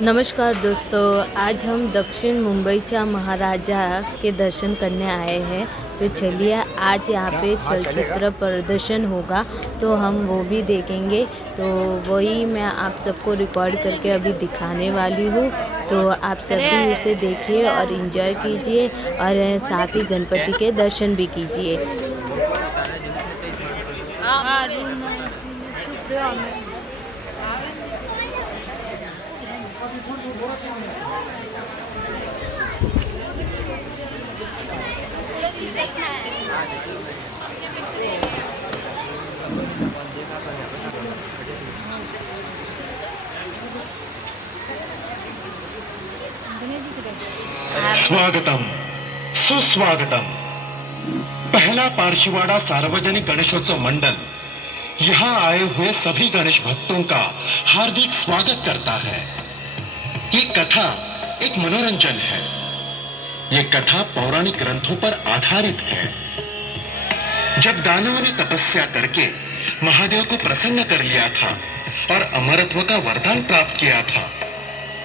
नमस्कार दोस्तों, आज हम दक्षिण मुंबईच्या महाराजा के दर्शन करने आए हैं। तो चलिए आज यहाँ पे चलचित्र प्रदर्शन होगा तो हम वो भी देखेंगे। तो वही मैं आप सबको रिकॉर्ड करके अभी दिखाने वाली हूँ। तो आप सभी उसे देखिए और एंजॉय कीजिए और साथ ही गणपति के दर्शन भी कीजिए। स्वागतम सुस्वागतम। पहला पारशीवाड़ा सार्वजनिक गणेशोत्सव मंडल यहाँ आए हुए सभी गणेश भक्तों का हार्दिक स्वागत करता है। ये कथा एक मनोरंजन है। ये कथा पौराणिक ग्रंथों पर आधारित है। जब दानवों ने तपस्या करके महादेव को प्रसन्न कर लिया था और अमरत्व का वरदान प्राप्त किया था,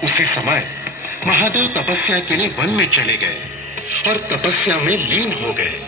उसी समय महादेव तपस्या के लिए वन में चले गए और तपस्या में लीन हो गए।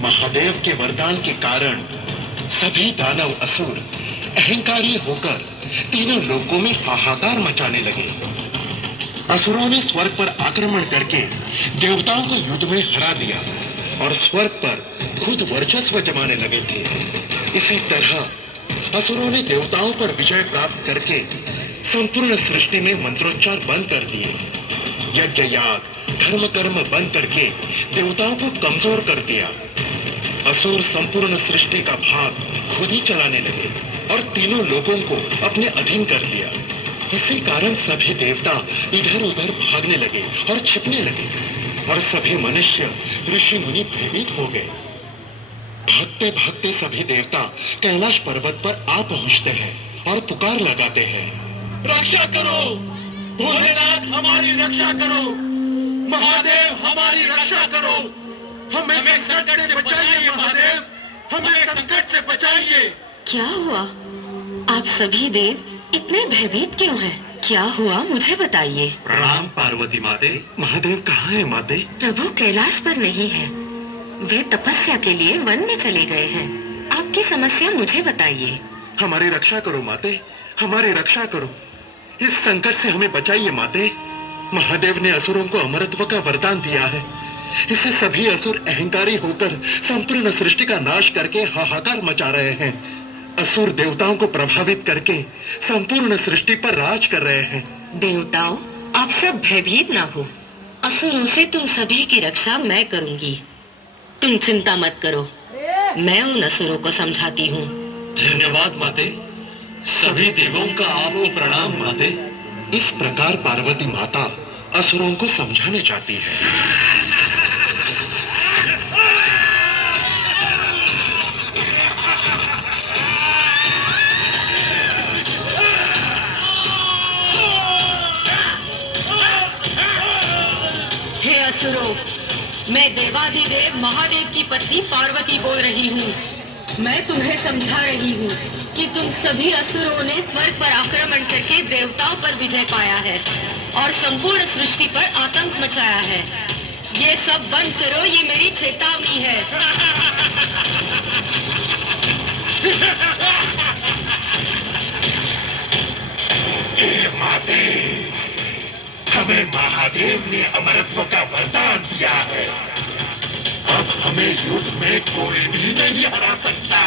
महादेव के वरदान के कारण सभी दानव असुर अहंकारी होकर तीनों लोकों में हाहाकार मचाने लगे। असुरों ने स्वर्ग पर आक्रमण करके देवताओं को युद्ध में हरा दिया और स्वर्ग पर खुद वर्चस्व जमाने लगे थे। इसी तरह असुरों ने देवताओं पर विजय प्राप्त करके संपूर्ण सृष्टि में मंत्रोच्चार बंद कर दिए। यज्ञ याग धर्म कर्म बंद करके देवताओं को कमजोर कर दिया। असुर संपूर्ण सृष्टि का भाग खुद ही चलाने लगे और तीनों लोगों को अपने अधीन कर लिया। इसी कारण सभी देवता इधर उधर भागने लगे और छिपने लगे और सभी मनुष्य ऋषि मुनि भयभीत हो गए। भागते भागते सभी देवता कैलाश पर्वत पर आ पहुंचते हैं और पुकार लगाते हैं, रक्षा करो भोलेनाथ, हमारी रक्षा करो, महादेव हमारी रक्षा करो, हमें संकट से बचाइए महादेव, हमें संकट से बचाइए। क्या हुआ? आप सभी देव इतने भयभीत क्यों हैं? क्या हुआ मुझे बताइए। प्रणाम पार्वती माते। महादेव कहाँ है माते? प्रभु कैलाश पर नहीं है, वे तपस्या के लिए वन में चले गए हैं। आपकी समस्या मुझे बताइए। हमारी रक्षा करो माते, हमारी रक्षा करो, इस संकट से हमें बचाइए माते। महादेव ने असुरों को अमरत्व का वरदान दिया है। इससे सभी असुर अहंकारी होकर संपूर्ण सृष्टि का नाश करके हाहाकार मचा रहे हैं। असुर देवताओं को प्रभावित करके संपूर्ण सृष्टि पर राज कर रहे हैं। देवताओं, आप सब भयभीत ना हो। असुरों से तुम सभी की रक्षा मैं करूंगी। तुम चिंता मत करो, मैं उन असुरों को समझाती हूँ। धन्यवाद माते। सभी देवों का आपको प्रणाम माते। इस प्रकार पार्वती माता असुरों को समझाने चाहती है। हे असुरों, मैं देवाधिदेव महादेव की पत्नी पार्वती बोल रही हूँ। मैं तुम्हें समझा रही हूँ कि तुम सभी असुरों ने स्वर्ग पर आक्रमण करके देवताओं पर विजय पाया है और संपूर्ण सृष्टि पर आतंक मचाया है। ये सब बंद करो, ये मेरी चेतावनी है। माते, हमें महादेव ने अमरत्व का वरदान दिया है। अब हमें युद्ध में कोई भी नहीं हरा सकता।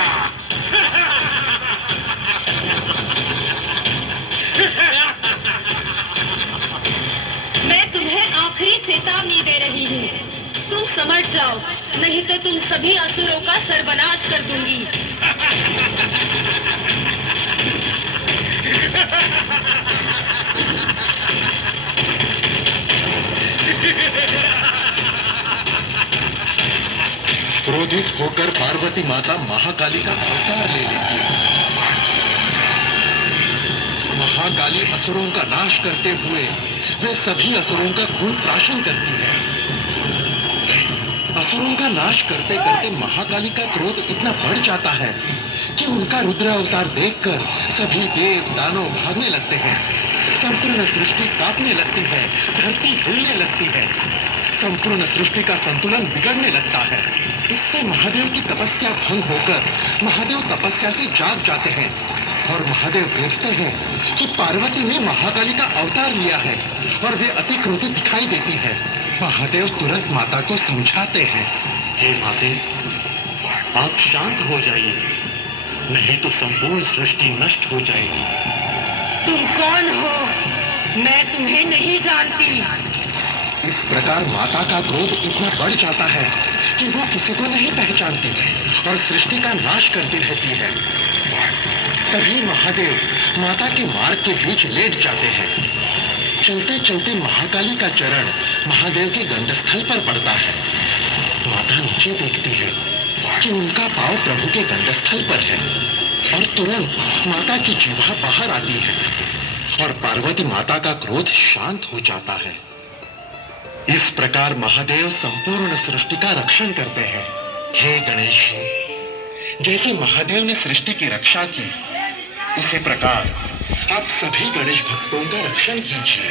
मैं तुम्हें आखिरी चेतावनी दे रही हूँ, तुम समझ जाओ, नहीं तो तुम सभी असुरों का सर्वनाश कर दूंगी। पार्वती माता महाकाली का अवतार ले लेती है। महाकाली असुरों का नाश करते हुए वे सभी असुरों का खून प्राशन करती है। असुरों का नाश करते करते महाकाली का क्रोध इतना बढ़ जाता है कि उनका रुद्र अवतार देखकर सभी देव दानव भागने लगते हैं। संपूर्ण सृष्टि कांपने लगती है, धरती हिलने लगती है, संपूर्ण सृष्टि का संतुलन बिगड़ने लगता है। इससे महादेव की तपस्या भंग होकर महादेव तपस्या से जाग जाते हैं और महादेव देखते हैं कि पार्वती ने महाकाली का अवतार लिया है और वे अति क्रोधित दिखाई देती है। महादेव तुरंत माता को समझाते हैं, हे माते, आप शांत हो जाइए, नहीं तो संपूर्ण सृष्टि नष्ट हो जाएगी। तुम कौन हो? मैं तुम्हें नहीं जानती। इस प्रकार माता का क्रोध इतना बढ़ जाता है कि वो किसी को नहीं पहचानती और सृष्टि का नाश करती रहती है। तभी महादेव माता के मार्ग के बीच लेट जाते हैं। चलते चलते महाकाली का चरण महादेव के गंडस्थल पर पड़ता है। माता नीचे देखती है कि उनका पांव प्रभु के गंडस्थल पर है और तुरंत माता की जीवा बाहर आती है और पार्वती माता का क्रोध शांत हो जाता है। इस प्रकार महादेव संपूर्ण सृष्टि का रक्षण करते हैं। हे गणेश, जैसे महादेव ने सृष्टि की रक्षा की, उसी प्रकार आप सभी गणेश भक्तों का रक्षण कीजिए।